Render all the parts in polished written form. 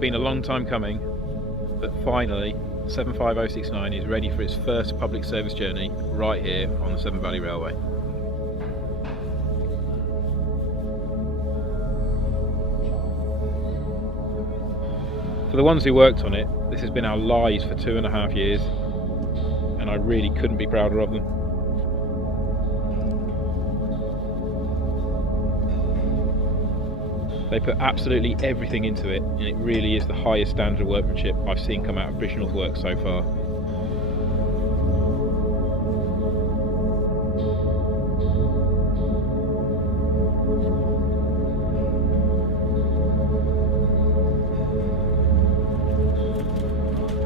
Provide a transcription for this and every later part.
been a long time coming, but finally 75069 is ready for its first public service journey right here on the Severn Valley Railway. For the ones who worked on it, this has been our lives for 2.5 years, and I really couldn't be prouder of them. They put absolutely everything into it, and it really is the highest standard of workmanship I've seen come out of Bridgnorth work so far.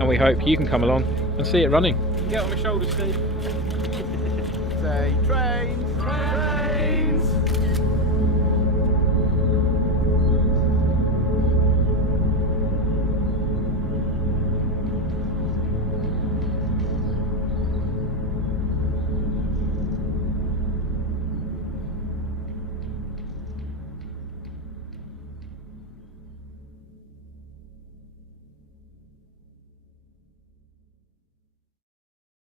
And we hope you can come along and see it running. Get on my shoulders, Steve. Say trains, trains.